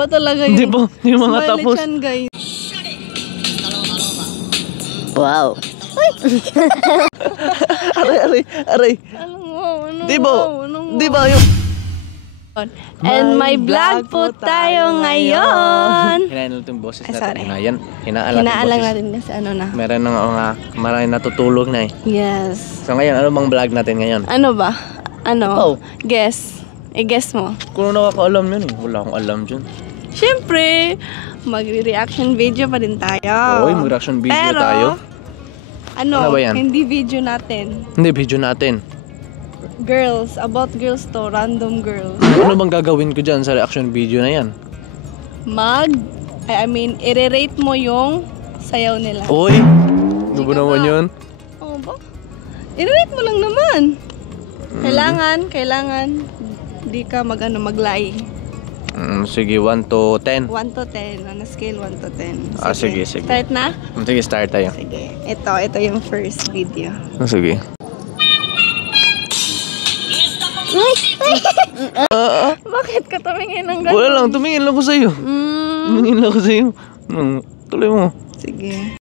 Iba talaga yung Hindi ba? Hindi mga smiley tapos. chan, guys. Wow. Aray. Alam mo, ano Di ba? mo, ano mo. Di ba yung... And may vlog po tayo ngayon. Hinayin natin yung boses Ay, natin. sorry. Hinaalang natin kasi ano na. Meron na nga maraming natutulog na eh. Yes. So ngayon, ano bang vlog natin ngayon? Ano ba? Ano? Ikaw. Guess. I-guess mo. Kung nakakaalam yun eh. Wala akong alam dyan. Siyempre, magre-reaction video pa din tayo. Oo, mag-reaction video Pero, tayo. Ano Ano ba yan? hindi video natin. Hindi, video natin. Girls, about girls to, random girls. Ano bang gagawin ko dyan sa reaction video na yan? I-rate mo yung sayaw nila. Uy! Ano Di ba ka naman ba? yun? Oo ba? I-rate mo lang naman. Kailangan, di ka mag-lie. Sige, 1 to 10. 1 to 10, on a scale 1 to 10. Sige. Start na? Sige, start tayo. Sige. Ito yung first video. Sige. Bakit ka tumingin ng ganun? Wala lang, tumingin lang ko sa'yo. Tumingin lang ko sa'yo. Tuloy mo. Sige.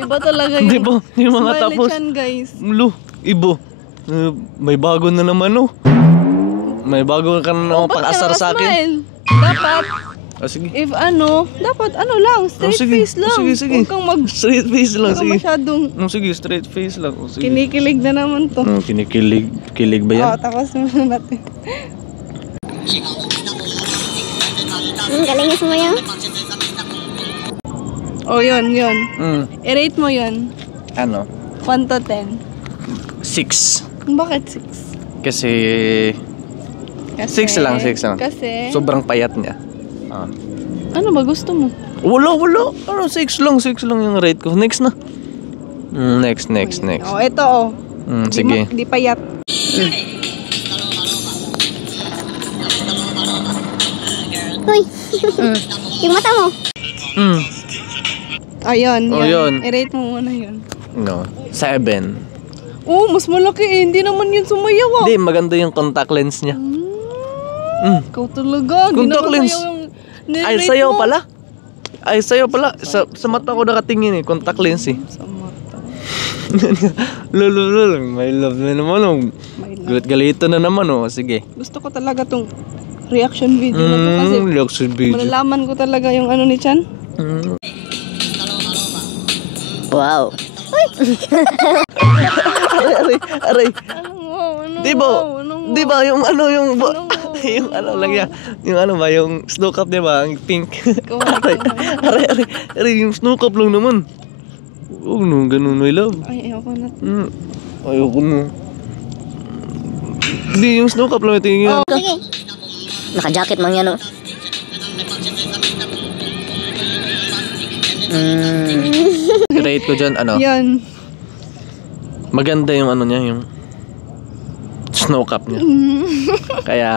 Iba talaga yung Hindi ba? Hindi mga smiley tapos. chan, guys. Lo, ibo. May bago na naman oh. May bago ka na naman Bakit pang-asar ka sa akin. nakasmile? Dapat, Sige. if dapat lang, straight sige. face lang. Sige. Huwag kang Straight face lang, huwag sige. masyadong Sige, straight face lang. Sige. kinikilig na naman to. Kinikilig. Kilig ba yan? Oo, tapos muna natin. Galing niya sumayaw. Oh, yun. I-rate mo yun. Ano? 1 to 10. 6. Bakit 6? Kasi 6 lang. Kasi, Sobrang payat niya. ano ba gusto mo? Wala. Ano, 6 lang yung rate ko. Next na. Next. Oh, ito oh. Sige. Di payat. Uy. Yung mata mo. Ayun, Oh, yun. I-rate mo muna yun. No. 7. Oh, mas malaki eh. Hindi naman yun sumayaw ah. Hindi, maganda yung contact lens niya. Ikaw talaga. Hindi Contact naman lens. sayaw yung Ay, nirate sayo mo. pala. Sa mata ko nakatingin eh. Contact lens eh. Sa mata. Lolo. May love na naman oh. My love. Galit-galito na naman oh. Sige. Gusto ko talaga tong reaction video na to kasi Reaction video. malalaman ko talaga yung ano ni Chan. Wow. Aray. Ano Di ba yung ano yung yung ano lang yan. Yung ano ba yung snow cup, di ba? Ang pink. Aray, yung snow cup lang naman. Huwag no, ganun my love. Ay, ayoko na. Ayoko no. Hindi, yung snow cup lang ito yung Sige. Naka-jacket man yan, oh. rate ko dyan, ano, Yan. maganda yung ano niya, yung snow cup niya. Kaya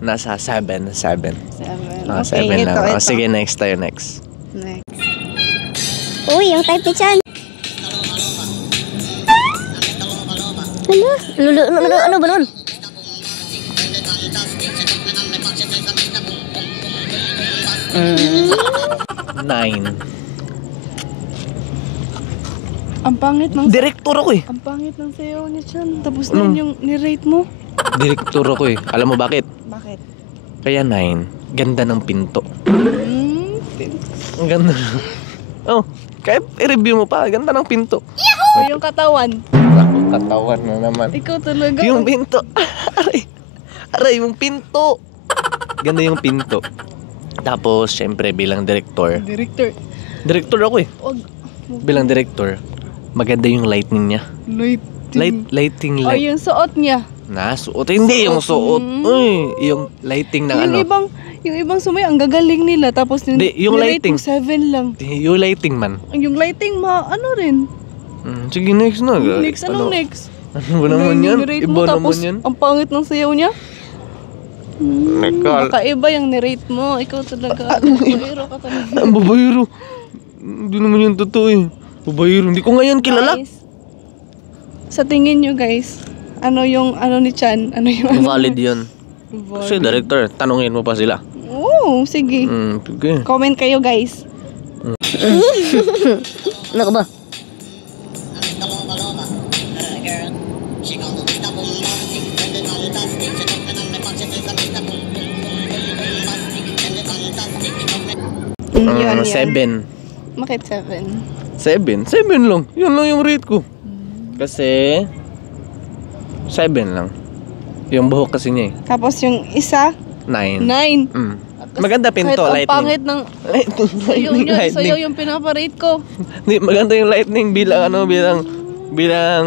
nasa 7. 7 Okay, lang. ito. Sige, next. Next. Uy, yung type ni Chan. Ano ba nun? Nine. Ang pangit ng Direktor ako eh. ang pangit ng sayaw ni Chan. Tapos na yung ni-rate mo. Direktor ako eh. Alam mo bakit? Bakit? Kaya 9. Ganda ng pinto. Ang ganda. Oh, kaya i-review mo pa. Ganda ng pinto. O yung katawan. Ako, katawan na naman. Ikaw talaga. Yung pinto. Aray, yung pinto. Ganda yung pinto. Tapos, syempre, bilang director. Director. Director ako eh. Wag. Bilang director, maganda yung lighting niya. Lighting O yung suot niya. Suot. Hindi yung suot. Uy, yung lighting ng Yung ibang sumayaw, ang gagaling nila. Tapos Di, yung ni-rate lighting. mo 7 lang. Yung lighting man. Yung lighting, ano rin. Sige, next na. Next, anong next? Ano ba naman yan? Ni-rate mo, Iba tapos naman yan. ang pangit ng sayaw niya. Nekal. Kakaiba yung ni-rate mo. Ikaw talaga. Babayero ka talaga. Ang babayero. Hindi naman yung totoo eh. Babayero. Hindi ko nga yan kilala. Guys, sa tingin nyo guys, Ano yung ano ni Chan? Ano yung ano? Valid yun. Kasi director, tanungin mo pa sila. Oo, sige. Sige. Comment kayo guys. Ano ka ba? Yun. 7. Bakit 7? 7? 7 lang. Yun lang yung rate ko. Kasi 7 lang. Yung buhok kasi niya eh. Tapos yung isa, 9. 9. Maganda pinto, Kahit ang lightning. pangit ng sayo Lightning, yun, sayo lightning. yung pinaparate ko. Hindi, maganda yung lightning bilang bilang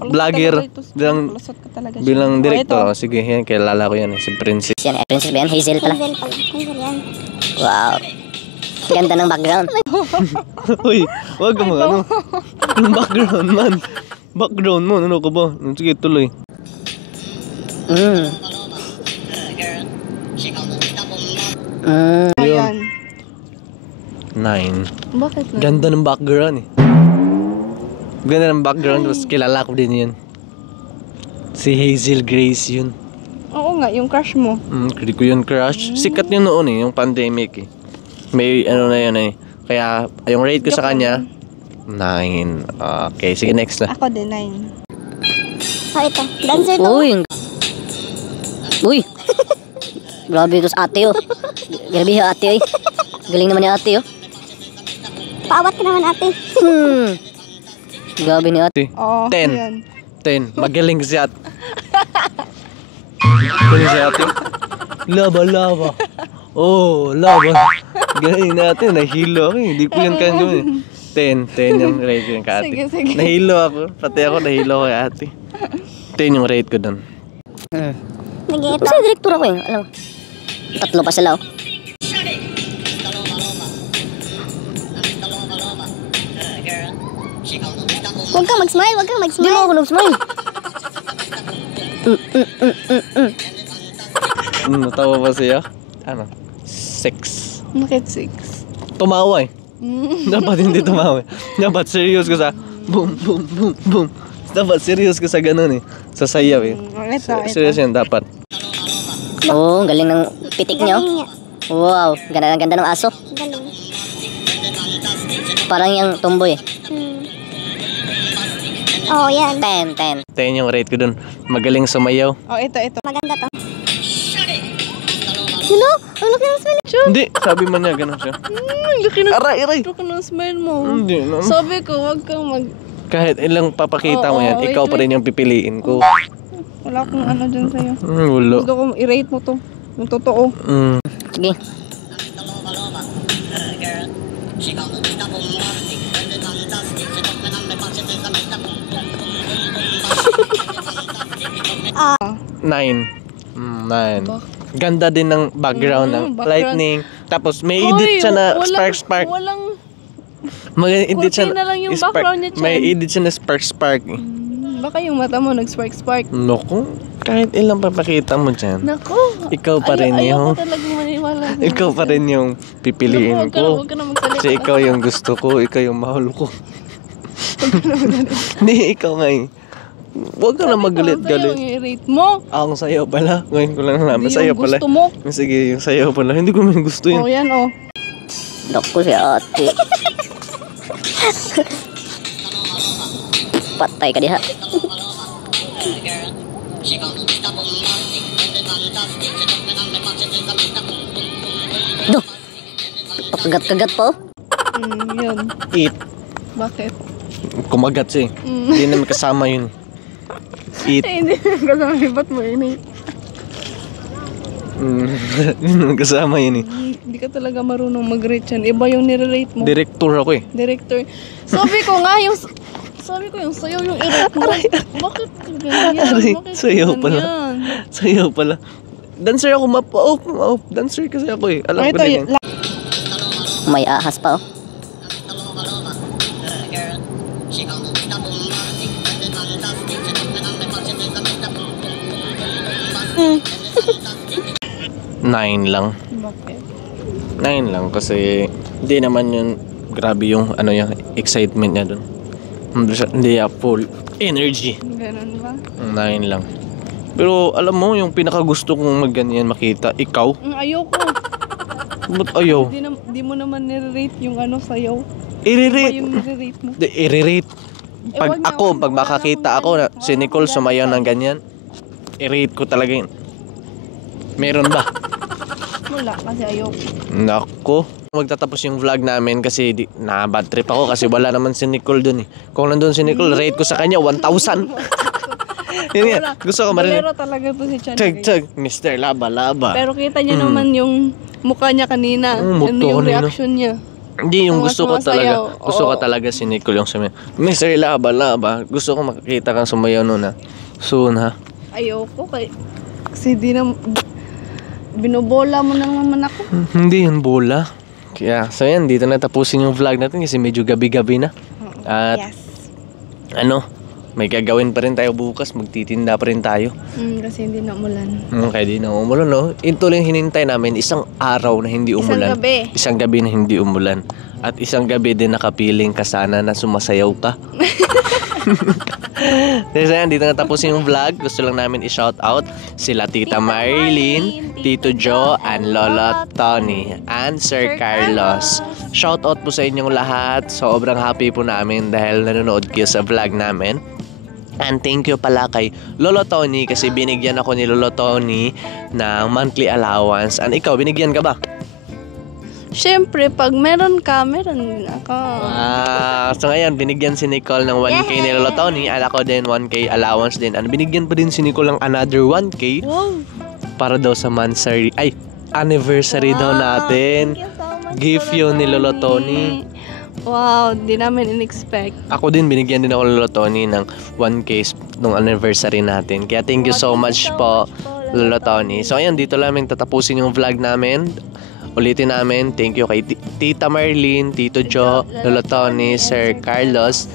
vlogger, Lusot ka talaga siya. bilang Oh, director. ito. Oh, sige, yan, kilala ko yan eh, si Princess. Yan, princess ba yan? Hazel pala. Hazel yan. Wow. Ganda ng background. Uy, wag ka mga ano. Yung background man. Background mo, ano ka ba? Sige, tuloy. Ayan. 9. Bakit na? Ganda ng background eh. Ganda ng background, tapos kilala ko din yun. Si Hazel Grace yun. Oo nga, yung crush mo. Hindi ko yun crush. Sikat yun noon eh, yung pandemic eh. May ano na yun eh. Kaya yung rate ko sa kanya, 9. Okay, sige next na. Ako din, 9. Oh, ito. Dancer to. Uy. Uy. Grabe ito sa ate oh. Grabe yung ate oh. Galing naman ni ate oh. Paawat ka naman, ate. Grabe ni ate. Oo, 10. yan. 10. Magaling si ate. Magaling si ate. Laba. Oh, laba. Galing natin. Nahilo ako eh. Hindi ko yan kaya gawin. 10 yung rate ko yung ka ate. Sige. Nahilo ako. Pati ako nahilo kay ate. 10 yung rate ko dun. Sige, ito. Kasi direktor ako eh. Alam mo. 3 pa sila oh. Huwag kang mag-smile, huwag kang Hindi mag-smile. mo ako nag-smile. Natawa ba siya? Ano? 6. Bakit 6? Tumawa eh. Dapat hindi tumawa. Dapat serious ka sa boom, boom, boom, boom. Dapat serious ka sa ganun eh. Sa sayaw eh. Ito. Serious yan dapat. Oo, galing ng pitik niyo. Galing niya. Wow, ganda ng aso. Galing. Parang yung tomboy eh. Oh, yan. 10. 10 yung rate ko dun. Magaling sumayaw. Oh, ito. Maganda to. Hello? Ang laki ng smile. Hindi, sabi man niya ganun siya. Laki na. Aray! Laki ng smile mo. Hindi no. Sabi ko, wag kang Kahit ilang papakita mo Oo, yan, wait, ikaw pa rin yung pipiliin ko. Wala akong ano dyan sa'yo. Wala. Gusto ko i-rate mo to. Yung totoo. Sige. Nine. 9. Ganda din ng background ng background. lightning. Tapos may edit siya na spark. Walang May edit siya Kurtina lang yung background niya, Chan. May edit siya na spark. baka yung mata mo nag-spark. Naku, kahit ilang papakita mo dyan. Nako. Ikaw pa rin yung... Ayoko talagang maniwala. Ikaw pa rin yung pipiliin ko. Huwag ka na magsalita. Kasi ikaw yung gusto ko, ikaw yung mahal ko. Hindi, ikaw nga eh. Huwag ka na magalit-galit. Yung i-rate mo. Ang sayo pala. Ngayon ko lang namin. Hindi Sayo yung pala. gusto mo. Sige, yung sayo pala. Hindi ko man gusto yun. Oh, yan oh. Naku si ate. Patay ka diha. Duh. Pakagat-kagat po. Yun. Eat. Bakit? Kumagat siya eh. Hindi naman kasama yun. Eat. Hindi kasama. Ba't mo ini? Hindi naman kasama yun eh. Hindi ka talaga marunong mag-rate yan. Iba yung nire-rate mo. Director ako eh. Director. Sabi ko yung sayo yung i-rate mo. Bakit ka ganyan? Aray, Bakit ka sayo pala. ganyan? Sayo pala. Dancer ako, ma-off. Dancer kasi ako eh. Alam ko Ito, din yan. May ahas pa oh. Nine lang. Bakit? 9 lang kasi hindi naman yun grabe yung ano yung excitement niya dun. Hindi full energy. Ganun ba? Unahin lang. Pero alam mo, yung pinakagusto kong magganyan makita, ikaw. Ayoko. Ba't ayaw? Di mo naman nire-rate yung sayaw. Ano I-rate. yung nire-rate mo? I-rate. wag na, Pag makakita ako na si Nicole sumayaw ng ganyan, i-rate ko talaga yun. Meron ba? Wala, kasi ayoko. Nako. Magtatapos yung vlog namin kasi na-bad trip ako kasi wala naman si Nicole dun eh. Kung nandun si Nicole, rate ko sa kanya 1,000. Yun nga, gusto ko marinig. Bolero talaga to si Chan. Chag, Mr. Laba. Pero kita niya naman yung mukha niya kanina. mukha Yung kanina. reaction niya. Hindi, yung Mas gusto ko talaga. sumasayaw. Gusto ko Oo. talaga si Nicole yung sumayaw. Mr. Laba. Gusto ko makakita kang sumayaw nun ha. Soon ha. Ayoko kasi di na binobola mo nang naman ako. Hindi yun bola. Kaya, so yan, dito na tapusin yung vlog natin kasi medyo gabi-gabi na. At Yes. may gagawin pa rin tayo bukas. Magtitinda pa rin tayo. Kasi hindi na umulan. Kaya di na umulan, no? Ito lang hinintay namin, isang araw na hindi umulan. Isang gabi. Isang gabi na hindi umulan. At isang gabi din nakapiling ka sana na sumasayaw ka. So yan, dito na tapusin yung vlog. Gusto lang namin i-shout out sila Tita Marilyn, Tito Joe, and Lolo Tony, and Sir Carlos. Shout out po sa inyong lahat. Sobrang happy po namin dahil nanonood kayo sa vlog namin. And thank you pala kay Lolo Tony kasi binigyan ako ni Lolo Tony ng monthly allowance. And ikaw, binigyan ka ba? Siyempre, pag meron ka, meron din ako. So ngayon, binigyan si Nicole ng 1K ni Lolo Tony. At ako din 1K allowance din. And binigyan pa din si Nicole ng another 1K Wow. para daw sa anniversary daw natin. Thank you so much, Gift yun ni Lolo Tony. Wow, di namin in-expect. Ako din, binigyan din ako ni Lolo Tony ng 1K nung anniversary natin. Kaya thank you so much po, Lolo Tony. So ayun, dito namin tatapusin yung vlog namin. Ulitin namin, thank you kay Tita Marlene, Tito Joe, Lolo Tony, Sir Carlos.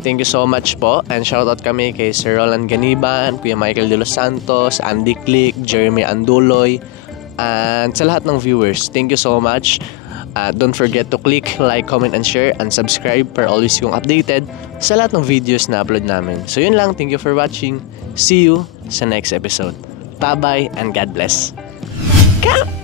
Thank you so much po. And shoutout kami kay Sir Roland Ganiban, Kuya Michael De Los Santos, Andy Click, Jeremy Anduloy, and sa lahat ng viewers. Thank you so much. Don't forget to click, like, comment, and share, and subscribe para always yung updated sa lahat ng videos na upload namin. So yun lang, thank you for watching. See you sa next episode. Bye-bye and God bless. Come!